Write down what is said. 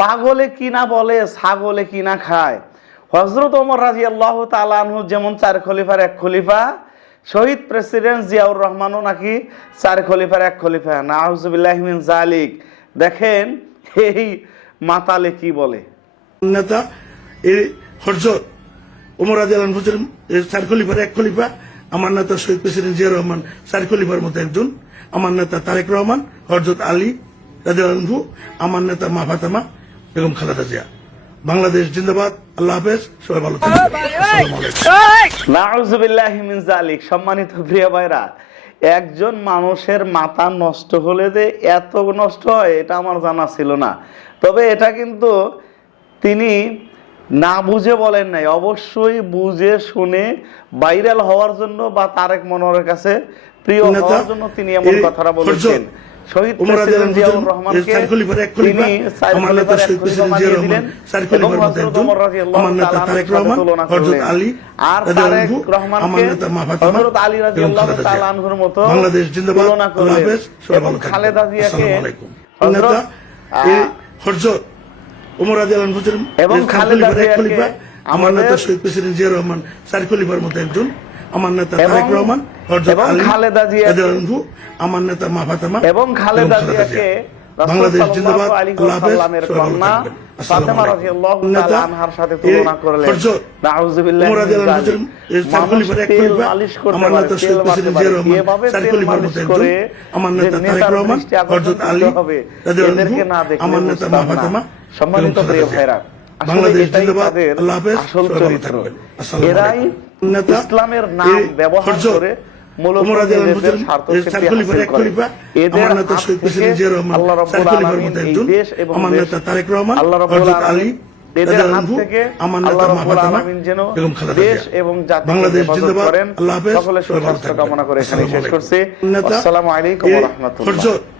পাগলে কি না বলে, ছাগলে কি না খায়। হজরত ওমর রাজি আল্লাহ তালানহু যেমন চার খলিফার এক খলিফা, শহীদ প্রেসিডেন্ট জিয়াউর রহমানও নাকি চার খলিফার এক খলিফা। নাহজুবিল্লাহমিন জালিক দেখেন, এই মাতালে কি বলে? নেতা, এই হরজত ওমর আলম হুজুর চার খলিফার এক খলিফা, আমার নেতা শহীদ প্রেসিডেন্ট জিয়া রহমান চার খলিফার মতো একজন, আমার নেতা তারেক রহমান হরজত আলী রাজি আমার নেতা মা ফাতেমা বেগম খালেদা জিয়া। বাংলাদেশ জিন্দাবাদ। আল্লাহ হাফেজ। সবাই ভালো থাকবেন। সম্মানিত প্রিয় ভাইরা একজন মানুষের মাথা নষ্ট হলে যে এত নষ্ট হয় এটা আমার জানা ছিল না। তবে এটা কিন্তু তিনি না বুঝে বলেন নাই। অবশ্যই বুঝে শুনে ভাইরাল হওয়ার জন্য বা তারেক মনোহরের কাছে প্রিয় হওয়ার জন্য তিনি এমন কথাটা বলেছেন। শহীদ প্রেসিডেন্ট জিয়াউর রহমানকে তিনি এবং আর তারেক রহমানকে হযরত আলী রাদিয়াল্লাহু খালেদা তাআলা জিয়া। আনহুর মতো বাংলাদেশ জিন্দাবাদ আল্লাহ হাফেজ সবাই এবং ভালো থাকবেন। খালেদা জিয়াকে আসসালামু হযরত, নেতা আহ, এই হরজত ওমর আদি আলম এবং খালেদা জিয়াকে আমার নেতা শহীদ প্রেসিডেন্ট জিয়া রহমান চার খলিফার মতো একজন আমার নেতা তারেক রহমান এবং খালেদা আনহু, আমার নেতা মা এবং খালেদা জিয়াকে বাংলাদেশ জিন্দাবাদ আল্লাহ হাফেজ কন্যা ফাতেমা রাদিয়াল্লাহু তাআলা আনহার সাথে তুলনা করলেন। নাউজুবিল্লাহি মিন যালিক। হুজুর, এই চার খলিফার এক খলিফা, আমার নেতা পারে। জিয়া রহমান, চার খলিফার মালিশ একজন, আমার নেতা তারেক রহমান, হযরত আলী, হবে, রাদিয়াল্লাহু আমার নেতা মা ফাতেমা, সম্মানিত প্রিয় ভাইরা জিয়া। বাংলাদেশ জিন্দাবাদ, আল্লাহ হাফেজ, আসল চরিত্র। এরাই ইসলামের নাম ব্যবহার করে বাংলাদেশ সকলে সুস্বাস্থ্য কামনা করে এখানে শেষ করছি। আসসালামু আলাইকুম রাহমাতুল্লাহ।